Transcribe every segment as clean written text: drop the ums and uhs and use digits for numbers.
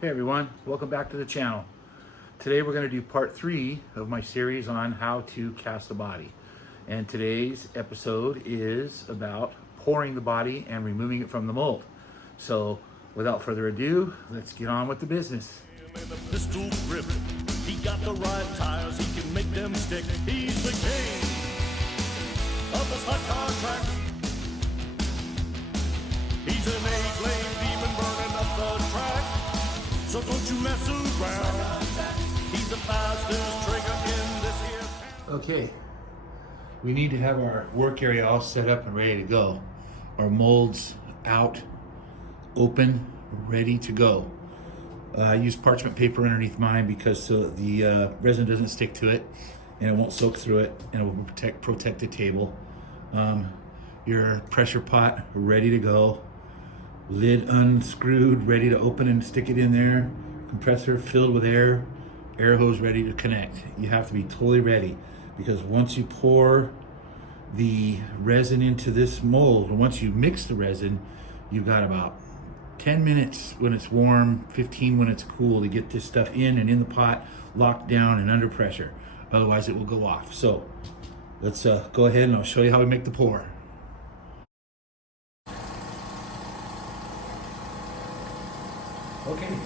Hey everyone, welcome back to the channel. Today we're going to do part 3 of my series on how to cast a body. And today's episode is about pouring the body and removing it from the mold. So without further ado, let's get on with the business. Pistol grip. He got the right tires, he can make them stick. He's the king of the hot car track. He's an A-flame demon burning up the track. So don't you mess around. He's the fastest trigger in this here town. Okay, we need to have our work area all set up and ready to go. Our molds out, open, ready to go. I use parchment paper underneath mine because so the resin doesn't stick to it and it won't soak through it, and it will protect the table. Your pressure pot ready to go. Lid unscrewed, ready to open and stick it in there. Compressor filled with air. Air hose ready to connect. You have to be totally ready, because once you pour the resin into this mold, and once you mix the resin, you've got about 10 minutes when it's warm, 15 when it's cool, to get this stuff in and in the pot, locked down and under pressure. Otherwise it will go off. So let's go ahead and I'll show you how we make the pour. Okay,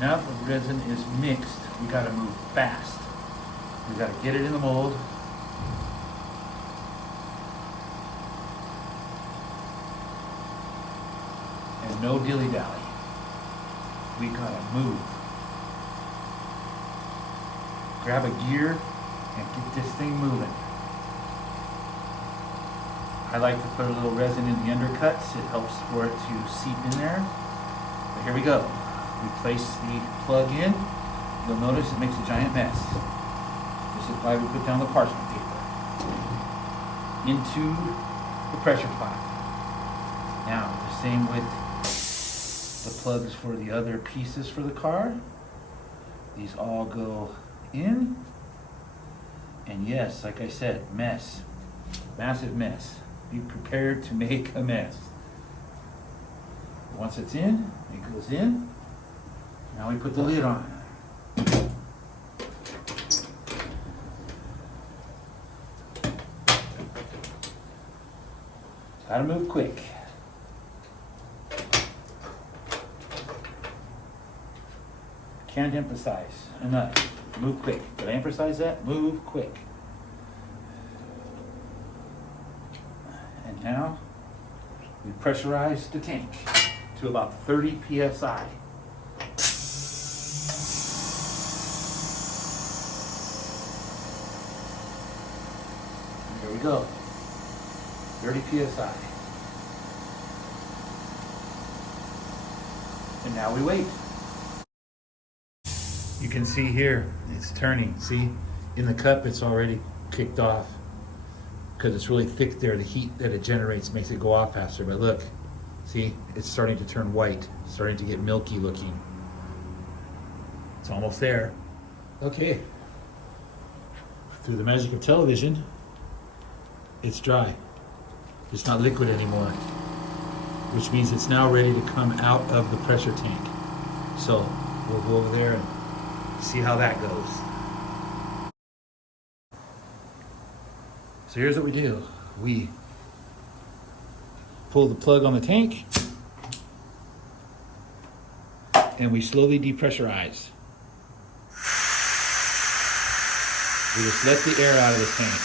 now that the resin is mixed, we gotta move fast. We gotta get it in the mold. And no dilly-dally. We gotta move. Grab a gear and get this thing moving. I like to put a little resin in the undercuts. It helps for it to seep in there. But here we go. We place the plug in. You'll notice it makes a giant mess. This is why we put down the parchment paper into the pressure pot. Now, the same with the plugs for the other pieces for the car. These all go in. And yes, like I said, mess. Massive mess. Be prepared to make a mess. Once it's in, it goes in. Now we put the lid on. Gotta move quick. Can't emphasize enough. Move quick. Did I emphasize that? Move quick. And now we pressurize the tank to about 30 psi. And here we go. 30 psi. And now we wait. You can see here, it's turning. See, in the cup, it's already kicked off because it's really thick there. The heat that it generates makes it go off faster. But look, see, it's starting to turn white, starting to get milky looking. It's almost there. Okay. Through the magic of television, it's dry. It's not liquid anymore, which means it's now ready to come out of the pressure tank. So we'll go over there and see how that goes. So here's what we do. We pull the plug on the tank and we slowly depressurize. We just let the air out of the tank.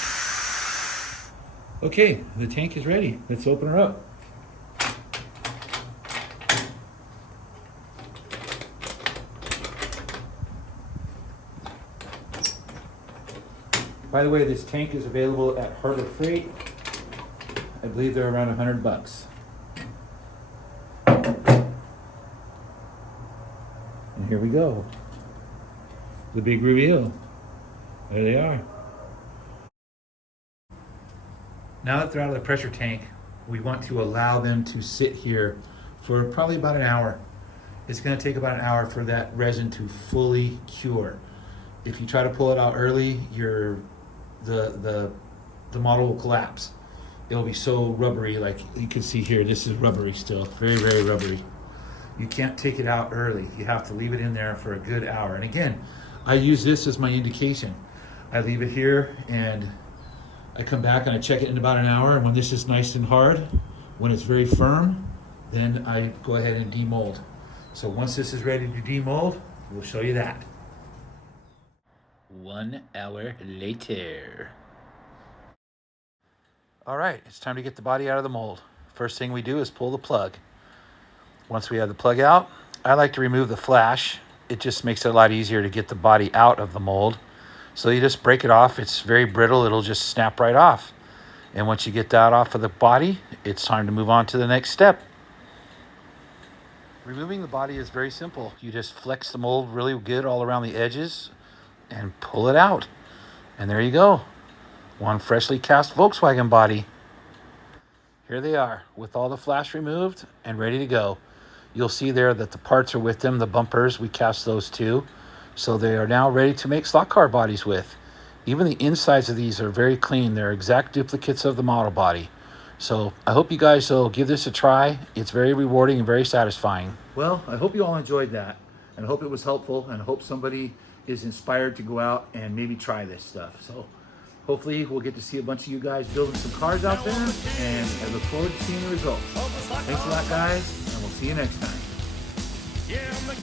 Okay, the tank is ready. Let's open her up. By the way, this tank is available at Harbor Freight. I believe they're around $100. And here we go. The big reveal. There they are. Now that they're out of the pressure tank, we want to allow them to sit here for probably about an hour. It's going to take about an hour for that resin to fully cure. If you try to pull it out early, the model will collapse. It'll be so rubbery, like you can see here, this is rubbery still, very, very rubbery. You can't take it out early. You have to leave it in there for a good hour. And again, I use this as my indication. I leave it here and I come back and I check it in about an hour. And when this is nice and hard, when it's very firm, then I go ahead and demold. So once this is ready to demold, we'll show you that. 1 hour later. All right, it's time to get the body out of the mold. First thing we do is pull the plug. Once we have the plug out, I like to remove the flash. It just makes it a lot easier to get the body out of the mold. So you just break it off. It's very brittle. It'll just snap right off. And once you get that off of the body, it's time to move on to the next step. Removing the body is very simple. You just flex the mold really good all around the edges and pull it out. And there you go. One freshly cast Volkswagen body. Here they are with all the flash removed and ready to go. You'll see there that the parts are with them, the bumpers, we cast those too. So they are now ready to make slot car bodies with. Even the insides of these are very clean. They're exact duplicates of the model body. So I hope you guys will give this a try. It's very rewarding and very satisfying. Well, I hope you all enjoyed that and I hope it was helpful and I hope somebody is inspired to go out and maybe try this stuff. So hopefully we'll get to see a bunch of you guys building some cars out there, and I look forward to seeing the results. Thanks a lot, guys, and we'll see you next time.